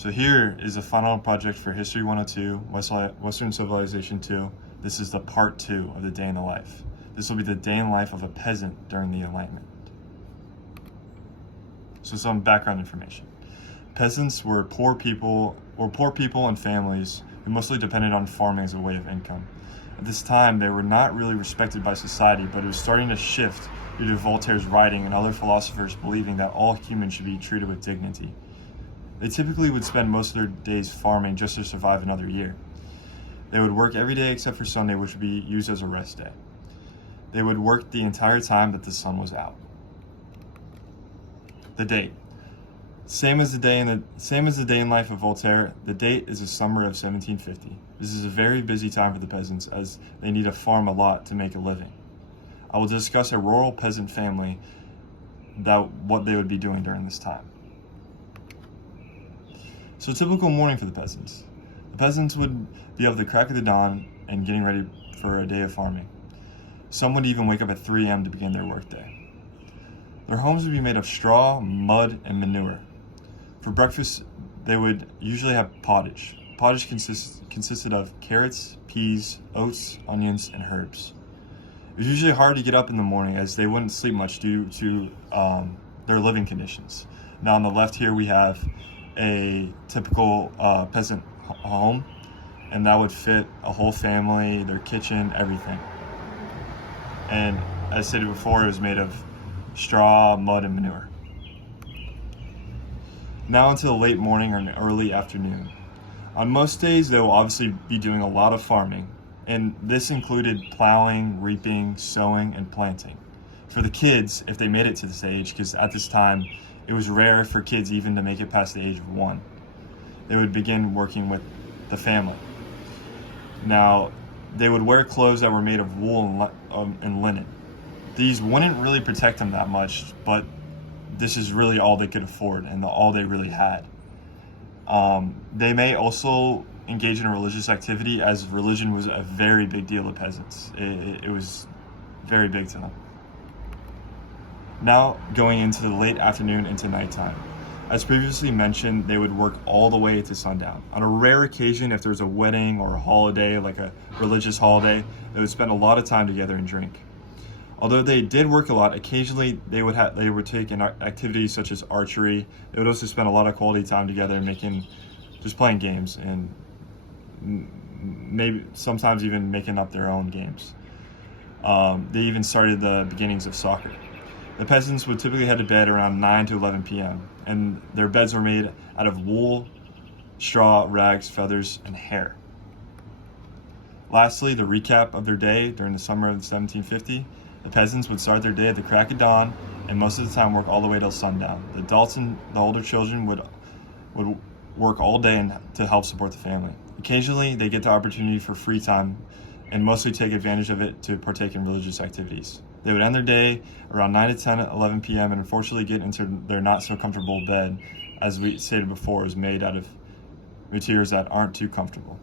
So here is the final project for History 102, Western Civilization 2. This is the part 2 of the day in the life. This will be the day in the life of a peasant during the Enlightenment. So some background information. Peasants were poor people and families who mostly depended on farming as a way of income. At this time, they were not really respected by society, but it was starting to shift due to Voltaire's writing and other philosophers believing that all humans should be treated with dignity. They typically would spend most of their days farming just to survive another year. They would work every day except for Sunday, which would be used as a rest day. They would work the entire time that the sun was out. The date. Same as the day in life of Voltaire, the date is the summer of 1750. This is a very busy time for the peasants as they need to farm a lot to make a living. I will discuss a rural peasant family what they would be doing during this time. So a typical morning for the peasants. The peasants would be up at the crack of the dawn and getting ready for a day of farming. Some would even wake up at 3 a.m. to begin their workday. Their homes would be made of straw, mud, and manure. For breakfast, they would usually have pottage. Pottage consisted of carrots, peas, oats, onions, and herbs. It was usually hard to get up in the morning as they wouldn't sleep much due to their living conditions. Now on the left here we have a typical peasant home, and that would fit a whole family, their kitchen, everything. And as stated before, it was made of straw, mud, and manure. Now into the late morning or early afternoon. On most days, they will obviously be doing a lot of farming, and this included plowing, reaping, sowing, and planting. For the kids, if they made it to this age, because at this time, it was rare for kids even to make it past the age of 1, they would begin working with the family. Now, they would wear clothes that were made of wool and linen. These wouldn't really protect them that much, but this is really all they could afford and all they really had. They may also engage in a religious activity, as religion was a very big deal to peasants. It was very big to them. Now going into the late afternoon into nighttime. As previously mentioned, they would work all the way to sundown. On a rare occasion, if there was a wedding or a holiday, like a religious holiday, they would spend a lot of time together and drink. Although they did work a lot, occasionally they would take in activities such as archery. They would also spend a lot of quality time together just playing games, and maybe sometimes even making up their own games. They even started the beginnings of soccer. The peasants would typically head to bed around 9 to 11 p.m., and their beds were made out of wool, straw, rags, feathers, and hair. Lastly, the recap of their day during the summer of 1750. The peasants would start their day at the crack of dawn, and most of the time work all the way till sundown. The adults and the older children would work all day to help support the family. Occasionally, they get the opportunity for free time and mostly take advantage of it to partake in religious activities. They would end their day around 9 to 10, 11 p.m. and unfortunately get into their not so comfortable bed, as we stated before, is made out of materials that aren't too comfortable.